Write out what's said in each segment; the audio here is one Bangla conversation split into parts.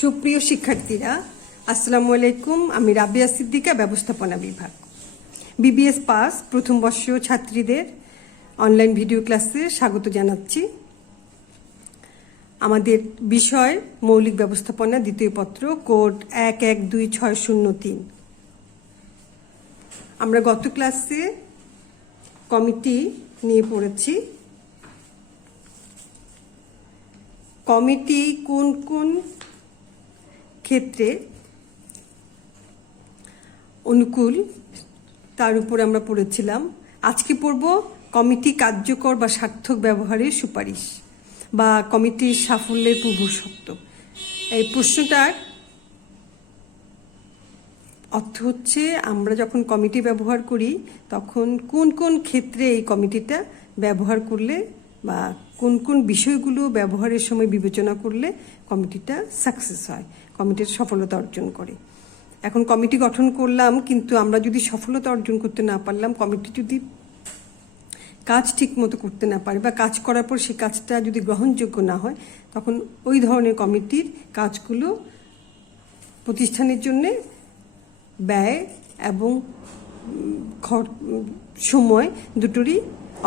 সুপ্রিয় শিক্ষার্থীরা, আসসালামু আলাইকুম। আমি রাবিয়া সিদ্দিকা, ব্যবস্থাপনা বিভাগ, বিবিএস পাস প্রথম বর্ষ ছাত্রীদের অনলাইন ভিডিও ক্লাসে স্বাগত জানাচ্ছি। আমাদের বিষয় মৌলিক ব্যবস্থাপনা, দ্বিতীয় পত্র, কোড 112603। আমরা গত ক্লাসে কমিটি নিয়ে পড়েছি। কমিটি কোন কোন ক্ষেত্রে অনুকূল তার উপর আমরা পড়েছিলাম। আজকে পড়ব কমিটি কার্যকর বা সার্থক ব্যবহারের সুপারিশ বা কমিটির সাফল্যের পূর্বশর্ত। এই প্রশ্নটার অর্থ হচ্ছে, আমরা যখন কমিটি ব্যবহার করি তখন কোন কোন ক্ষেত্রে এই কমিটিটা ব্যবহার করলে বা কোন কোন বিষয়গুলো ব্যবহারের সময় বিবেচনা করলে কমিটিটা সাকসেস হয়, কমিটির সফলতা অর্জন করে। এখন কমিটি গঠন করলাম, কিন্তু আমরা যদি সফলতা অর্জন করতে না পারলাম, কমিটি যদি কাজ ঠিক মতো করতে না পারে বা কাজ করার পর সেই কাজটা যদি গ্রহণযোগ্য না হয়, তখন ওই ধরনের কমিটির কাজগুলো প্রতিষ্ঠানের জন্যে ব্যয় এবং সময় দুটোরই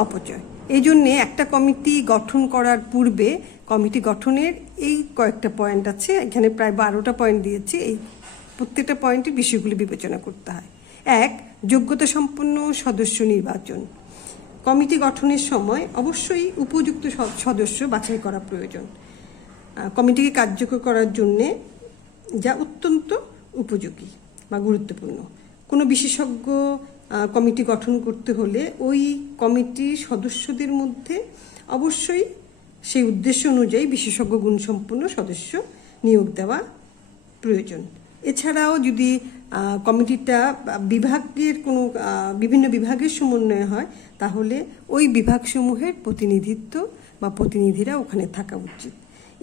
অপচয়। এই জন্যে একটা কমিটি গঠন করার পূর্বে কমিটি গঠনের এই কয়েকটা পয়েন্ট আছে, এখানে প্রায় 12টা পয়েন্ট দিয়েছি। এই প্রত্যেকটা পয়েন্টের বিষয়গুলি বিবেচনা করতে হয়। 1. যোগ্যতা সম্পন্ন সদস্য নির্বাচন। কমিটি গঠনের সময় অবশ্যই উপযুক্ত সদস্য বাছাই করা প্রয়োজন কমিটিকে কার্যকর করার জন্যে, যা অত্যন্ত উপযোগী বা গুরুত্বপূর্ণ। কোনো বিশেষজ্ঞ কমিটি গঠন করতে হলে ওই কমিটির সদস্যদের মধ্যে অবশ্যই সেই উদ্দেশ্য অনুযায়ী বিশেষজ্ঞ গুণসম্পন্ন সদস্য নিয়োগ দেওয়া প্রয়োজন। এছাড়াও যদি কমিটিটা বিভাগের কোনো বিভিন্ন বিভাগের সমন্বয় হয়, তাহলে ওই বিভাগসমূহের প্রতিনিধিত্ব বা প্রতিনিধিরা ওখানে থাকা উচিত।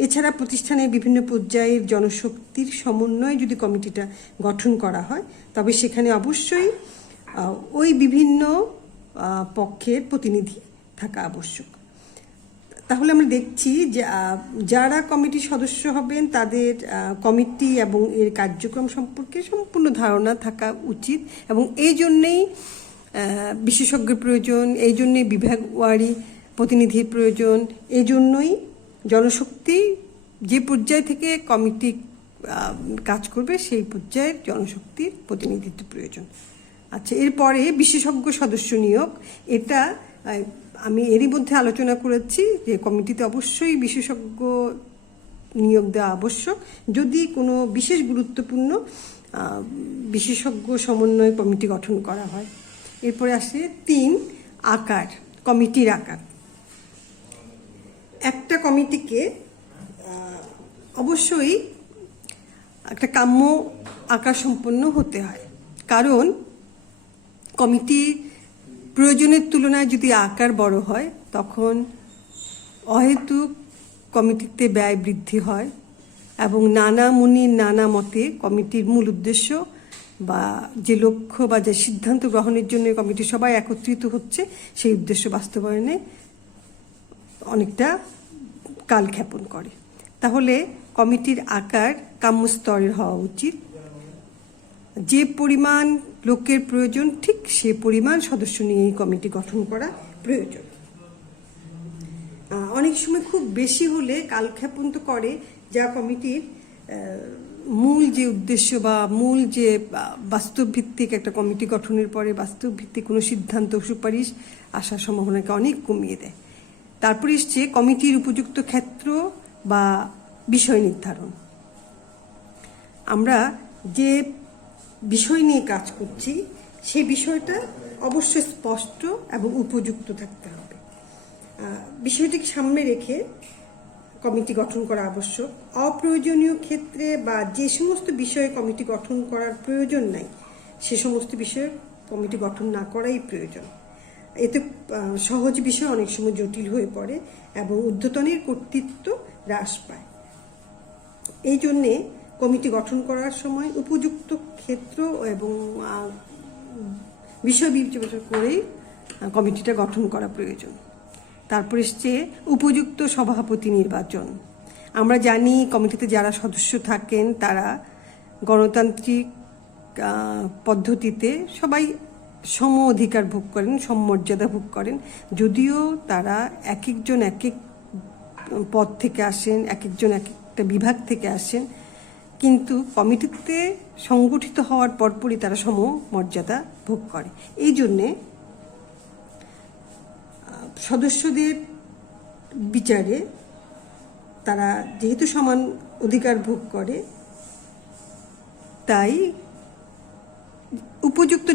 এছাড়া প্রতিষ্ঠানের বিভিন্ন পর্যায়ের জনশক্তির সমন্বয়ে যদি কমিটিটা গঠন করা হয়, তবে সেখানে অবশ্যই ওই বিভিন্ন পক্ষের প্রতিনিধি থাকা আবশ্যক। তাহলে আমরা দেখছি যে যারা কমিটির সদস্য হবেন তাদের কমিটি এবং এর কার্যক্রম সম্পর্কে সম্পূর্ণ ধারণা থাকা উচিত, এবং এই জন্যেই বিশেষজ্ঞের প্রয়োজন, এই জন্যেই বিভাগওয়ারি প্রতিনিধির প্রয়োজন, এই জন্যই জনশক্তি যে পর্যায় থেকে কমিটি কাজ করবে সেই পর্যায়ের জনশক্তির প্রতিনিধিত্ব প্রয়োজন। আচ্ছা, এরপরে বিশেষজ্ঞ সদস্য নিয়োগ। এটা আমি এরই মধ্যে আলোচনা করেছি যে কমিটিতে অবশ্যই বিশেষজ্ঞ নিয়োগ দেওয়া আবশ্যক যদি কোনো বিশেষ গুরুত্বপূর্ণ বিশেষজ্ঞ সমন্বয় কমিটি গঠন করা হয়। এরপরে আসে 3. আকার, কমিটির আকার। একটা কমিটিকে অবশ্যই একটা কাম্য আকার সম্পন্ন হতে হয়, কারণ কমিটির প্রয়োজনের তুলনায় যদি আকার বড় হয়, তখন অহেতুক কমিটিতে ব্যয় বৃদ্ধি হয় এবং নানা মুনির নানা মতে কমিটির মূল উদ্দেশ্য বা যে লক্ষ্য বা যে সিদ্ধান্ত গ্রহণের জন্য কমিটি সবাই একত্রিত হচ্ছে, সেই উদ্দেশ্য বাস্তবায়নে অনেকটা কালক্ষেপণ করে। তাহলে কমিটির আকার কাম্য স্তরের হওয়া উচিত। যে পরিমাণ লোকের প্রয়োজন, ঠিক সে পরিমাণ সদস্য নিয়ে এই কমিটি গঠন করা প্রয়োজন। অনেক সময় খুব বেশি হলে কালক্ষেপণ তো করে, যা কমিটির মূল যে উদ্দেশ্য বা মূল যে বাস্তবভিত্তিক একটা কমিটি গঠনের পরে বাস্তবভিত্তিক কোনো সিদ্ধান্ত সুপারিশ আসার সম্ভাবনাকে অনেক কমিয়ে দেয়। তারপরে এসছে কমিটির উপযুক্ত ক্ষেত্র বা বিষয় নির্ধারণ। আমরা যে বিষয় নিয়ে কাজ করছি সেই বিষয়টা অবশ্যই স্পষ্ট এবং উপযুক্ত থাকতে হবে। বিষয়টিকে সামনে রেখে কমিটি গঠন করা আবশ্যক। অপ্রয়োজনীয় ক্ষেত্রে বা যে সমস্ত বিষয়ে কমিটি গঠন করার প্রয়োজন নাই, সে সমস্ত বিষয়ে কমিটি গঠন না করাই প্রয়োজন। এতে সহজ বিষয় অনেক সময় জটিল হয়ে পড়ে এবং ঊর্ধ্বতনের কর্তৃত্ব হ্রাস পায়। এই জন্যে কমিটি গঠন করার সময় উপযুক্ত ক্ষেত্র এবং বিষয় বিবেচনা করেই কমিটিটা গঠন করা প্রয়োজন। তারপর এসছে উপযুক্ত সভাপতি নির্বাচন। আমরা জানি কমিটিতে যারা সদস্য থাকেন তারা গণতান্ত্রিক পদ্ধতিতে সবাই সম অধিকার ভোগ করেন, সমমর্যাদা ভোগ করেন। যদিও তারা এক একজন এক এক পদ থেকে আসেন, এক একজন এক একটা বিভাগ থেকে আসেন, কিন্তু কমিটিতে সংগঠিত হওয়ার পরপরই তারা সমমর্যাদা ভোগ করে। এই জন্যে সদস্যদের বিচারে তারা যেহেতু সমান অধিকার ভোগ করে, তাই উপযুক্ত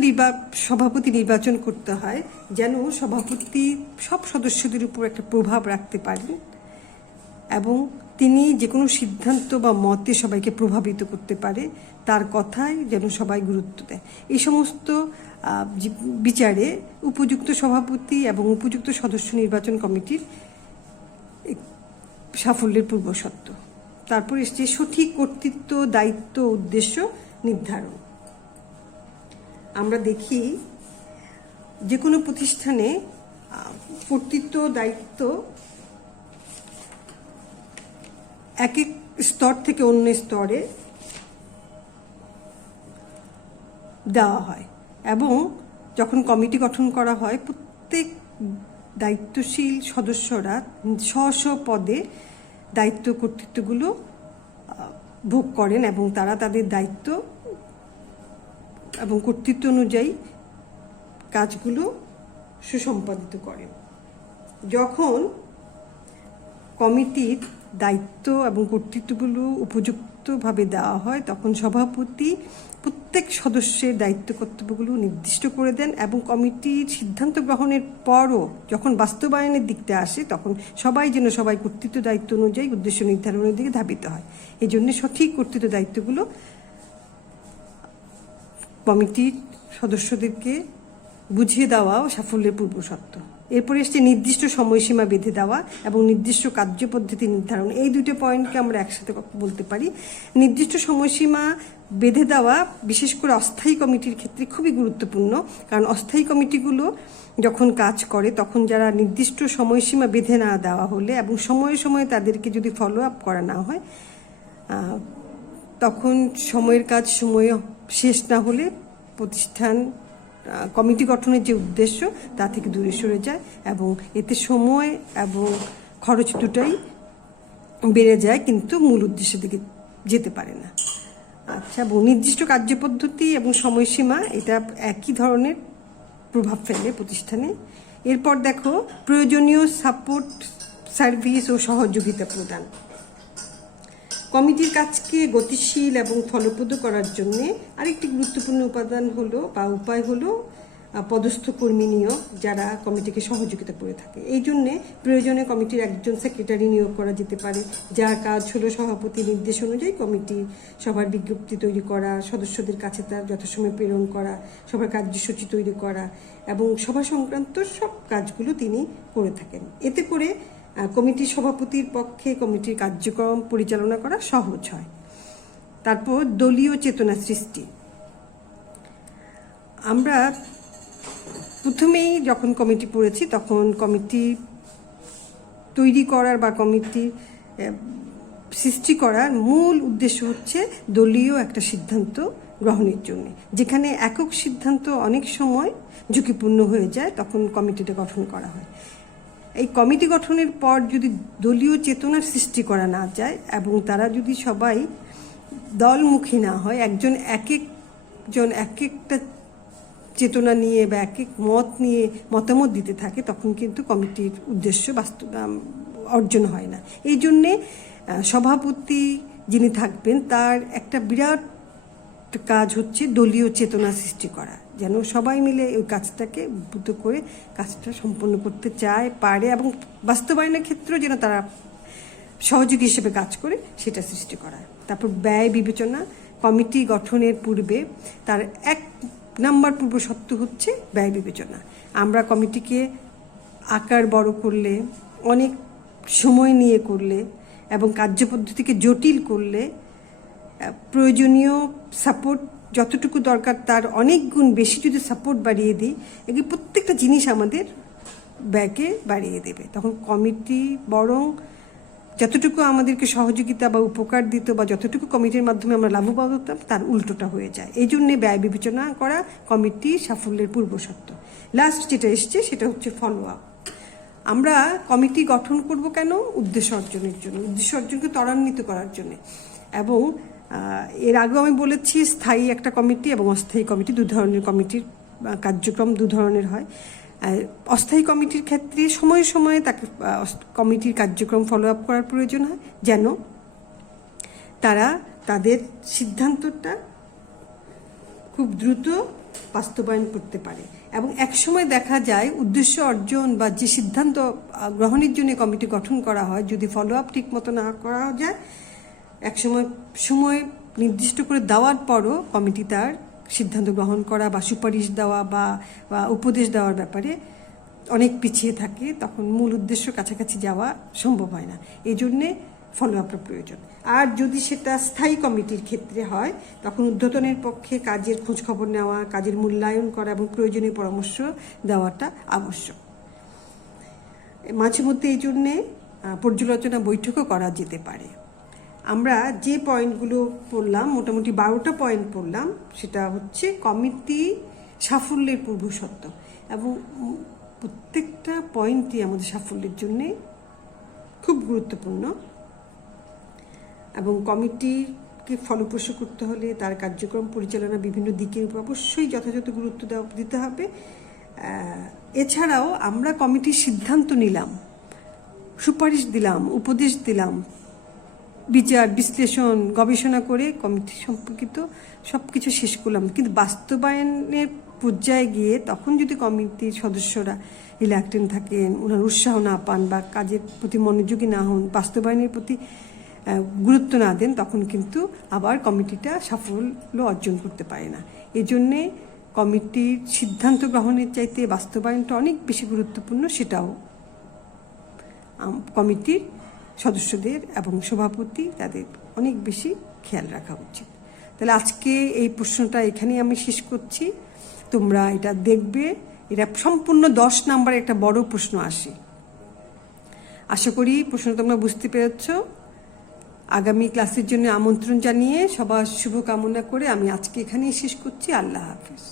সভাপতি নির্বাচন করতে হয়, যেন সভাপতি সব সদস্যদের উপর একটা প্রভাব রাখতে পারেন এবং তিনি যে কোনো সিদ্ধান্ত বা মতে সবাইকে প্রভাবিত করতে পারে, তার কথায় যেন সবাই গুরুত্ব দেয়। এই সমস্ত বিচারে উপযুক্ত সভাপতি এবং উপযুক্ত সদস্য নির্বাচন কমিটির সাফল্যের পূর্বশর্ত। তারপর এসছে সঠিক কর্তৃত্ব, দায়িত্ব, উদ্দেশ্য নির্ধারণ। আমরা দেখি যে কোনো প্রতিষ্ঠানে কর্তৃত্ব, দায়িত্ব এক এক স্তর থেকে অন্য স্তরে দেওয়া হয় এবং যখন কমিটি গঠন করা হয় প্রত্যেক দায়িত্বশীল সদস্যরা স্ব পদে দায়িত্ব কর্তৃত্বগুলো ভোগ করেন এবং তারা তাদের দায়িত্ব এবং কর্তৃত্ব অনুযায়ী কাজগুলো সুসম্পাদিত করেন। যখন কমিটির দায়িত্ব এবং কর্তৃত্বগুলো উপযুক্তভাবে দেওয়া হয় তখন সভাপতি প্রত্যেক সদস্যের দায়িত্ব কর্তব্যগুলো নির্দিষ্ট করে দেন এবং কমিটির সিদ্ধান্ত গ্রহণের পরও যখন বাস্তবায়নের দিকটা আসে তখন সবাই যেন সবাই কর্তৃত্ব দায়িত্ব অনুযায়ী উদ্দেশ্য নির্ধারণের দিকে ধাবিত হয়। এই জন্য সঠিক কর্তৃত্ব দায়িত্বগুলো কমিটির সদস্যদেরকে বুঝিয়ে দেওয়াও সাফল্যের পূর্বশর্ত। এরপরে এসছে নির্দিষ্ট সময়সীমা বেঁধে দেওয়া এবং নির্দিষ্ট কার্যপদ্ধতি নির্ধারণ। এই দুটো পয়েন্টকে আমরা একসাথে বলতে পারি। নির্দিষ্ট সময়সীমা বেঁধে দেওয়া বিশেষ করে অস্থায়ী কমিটির ক্ষেত্রে খুবই গুরুত্বপূর্ণ, কারণ অস্থায়ী কমিটিগুলো যখন কাজ করে তখন যারা নির্দিষ্ট সময়সীমা বেঁধে না দেওয়া হলে এবং সময়ে সময়ে তাদেরকে যদি ফলো আপ করা না হয় তখন সময়ের কাজ সময়ে শেষ না হলে প্রতিষ্ঠান কমিটি গঠনের যে উদ্দেশ্য তা থেকে দূরে সরে যায় এবং এতে সময় এবং খরচ দুটাই বেড়ে যায়, কিন্তু মূল উদ্দেশ্যের দিকে যেতে পারে না। আচ্ছা, এবং নির্দিষ্ট কার্যপদ্ধতি এবং সময়সীমা এটা একই ধরনের প্রভাব ফেলে প্রতিষ্ঠানে। এরপর দেখো প্রয়োজনীয় সাপোর্ট সার্ভিস ও সহযোগিতা প্রদান। কমিটির কাজকে গতিশীল এবং ফলপ্রদ করার জন্য আরেকটি গুরুত্বপূর্ণ উপাদান হলো বা উপায় হলো পদস্থ কর্মী নিয়োগ, যারা কমিটিকে সহযোগিতা করে থাকে। এই জন্যে প্রয়োজনে কমিটির একজন সেক্রেটারি নিয়োগ করা যেতে পারে, যার কাজ হলো সভাপতি নির্দেশ অনুযায়ী কমিটি সভার বিজ্ঞপ্তি তৈরি করা, সদস্যদের কাছে তার যথাসময়ে প্রেরণ করা, সবার কার্যসূচি তৈরি করা এবং সভা সংক্রান্ত সব কাজগুলো তিনি করে থাকেন। এতে করে কমিটির সভাপতির পক্ষে কমিটির কার্যক্রম পরিচালনা করা সহজ হয়। তারপর দলীয় চেতনা সৃষ্টি। আমরা প্রথমেই যখন কমিটি পড়েছি তখন কমিটি তৈরি করার বা কমিটি সৃষ্টি করার মূল উদ্দেশ্য হচ্ছে দলীয় একটা সিদ্ধান্ত গ্রহণের জন্য। যেখানে একক সিদ্ধান্ত অনেক সময় ঝুঁকিপূর্ণ হয়ে যায় তখন কমিটিটা গঠন করা হয়। এই কমিটি গঠনের পর যদি দলীয় চেতনার সৃষ্টি করা না যায় এবং তারা যদি সবাই দলমুখী না হয়, একজন এক একটা চেতনা নিয়ে বা এক এক মত নিয়ে মতামত দিতে থাকে, তখন কিন্তু কমিটির উদ্দেশ্য অর্জন হয় না। এই জন্যে সভাপতি যিনি থাকবেন তার একটা বিরাট কাজ হচ্ছে দলীয় চেতনা সৃষ্টি করা, যেন সবাই মিলে ওই কাজটাকে উদ্বুদ্ধ করে কাজটা সম্পন্ন করতে চায়, পারে এবং বাস্তবায়নের ক্ষেত্রেও যেন তারা সহযোগী হিসেবে কাজ করে সেটা সৃষ্টি করা। তারপর ব্যয় বিবেচনা। কমিটি গঠনের পূর্বে তার 1 নাম্বার পূর্ব শর্ত হচ্ছে ব্যয় বিবেচনা। আমরা কমিটিকে আকার বড় করলে, অনেক সময় নিয়ে করলে এবং কার্যপদ্ধতিকে জটিল করলে প্রয়োজনীয় সাপোর্ট যতটুকু দরকার তার অনেক গুণ বেশি যদি সাপোর্ট বাড়িয়ে দিই, এগুলি প্রত্যেকটা জিনিস আমাদের ব্যয়কে বাড়িয়ে দেবে। তখন কমিটি বরং যতটুকু আমাদেরকে সহযোগিতা বা উপকার দিত বা যতটুকু কমিটির মাধ্যমে আমরা লাভবান হতাম তার উল্টোটা হয়ে যায়। এই জন্যে ব্যয় বিবেচনা করা কমিটি সাফল্যের পূর্বশর্ত। লাস্ট যেটা এসছে সেটা হচ্ছে ফলো আপ। আমরা কমিটি গঠন করব কেন? উদ্দেশ্য অর্জনের জন্য, উদ্দেশ্য অর্জনকে ত্বরান্বিত করার জন্য। এবং এর আগেও আমি বলেছি স্থায়ী একটা কমিটি এবং অস্থায়ী কমিটি, দু ধরনের কমিটির কার্যক্রম দু ধরনের হয়। অস্থায়ী কমিটির ক্ষেত্রে সময়ে সময়ে তাকে কমিটির কার্যক্রম ফলো আপ করার প্রয়োজন হয়, যেন তারা তাদের সিদ্ধান্তটা খুব দ্রুত বাস্তবায়ন করতে পারে। এবং একসময় দেখা যায় উদ্দেশ্য অর্জন বা যে সিদ্ধান্ত গ্রহণের জন্য কমিটি গঠন করা হয়, যদি ফলো আপ ঠিক মতো না করা যায়, সময় নির্দিষ্ট করে দেওয়ার পরও কমিটি তার সিদ্ধান্ত গ্রহণ করা বা সুপারিশ দেওয়া বা উপদেশ দেওয়ার ব্যাপারে অনেক পিছিয়ে থাকে, তখন মূল উদ্দেশ্য কাছাকাছি যাওয়া সম্ভব হয় না। এই জন্যে ফলো আপের প্রয়োজন। আর যদি সেটা স্থায়ী কমিটির ক্ষেত্রে হয়, তখন ঊর্ধ্বতনের পক্ষে কাজের খোঁজখবর নেওয়া, কাজের মূল্যায়ন করা এবং প্রয়োজনীয় পরামর্শ দেওয়াটা আবশ্যক। মাঝে মধ্যে এই জন্যে পর্যালোচনা বৈঠকও করা যেতে পারে। আমরা যে পয়েন্টগুলো পড়লাম, মোটামুটি 12টা পয়েন্ট পড়লাম, সেটা হচ্ছে কমিটি সাফল্যের পূর্বশর্ত, এবং প্রত্যেকটা পয়েন্টই আমাদের সাফল্যের জন্যে খুব গুরুত্বপূর্ণ। এবং কমিটিকে ফলপ্রসূ করতে হলে তার কার্যক্রম পরিচালনা বিভিন্ন দিকের উপর অবশ্যই যথাযথ গুরুত্ব দিতে হবে। এছাড়াও আমরা কমিটির সিদ্ধান্ত নিলাম, সুপারিশ দিলাম, উপদেশ দিলাম, বিচার বিশ্লেষণ গবেষণা করে কমিটি সম্পর্কিত সব কিছু শেষ করলাম, কিন্তু বাস্তবায়নের পর্যায়ে গিয়ে তখন যদি কমিটির সদস্যরা রিল্যাক্টেন্ট থাকেন, ওনার উৎসাহ না পান বা কাজের প্রতি মনোযোগী না হন, বাস্তবায়নের প্রতি গুরুত্ব না দেন, তখন কিন্তু আবার কমিটিটা সাফল্য অর্জন করতে পারে না। এজন্যে কমিটির সিদ্ধান্ত গ্রহণের চাইতে বাস্তবায়নটা অনেক বেশি গুরুত্বপূর্ণ, সেটাও কমিটির সদস্যদের এবং সভাপতি তাদের অনেক বেশি খেয়াল রাখা উচিত। তাহলে আজকে এই প্রশ্নটা এখানেই আমি শেষ করছি। তোমরা এটা দেখবে, এটা সম্পূর্ণ 10 নম্বরের একটা বড় প্রশ্ন আসে। আশা করি প্রশ্ন তোমরা বুঝতে পেরেছ। আগামী ক্লাসের জন্য আমন্ত্রণ জানিয়ে সবার শুভকামনা করে আমি আজকে এখানেই শেষ করছি। আল্লাহ হাফেজ।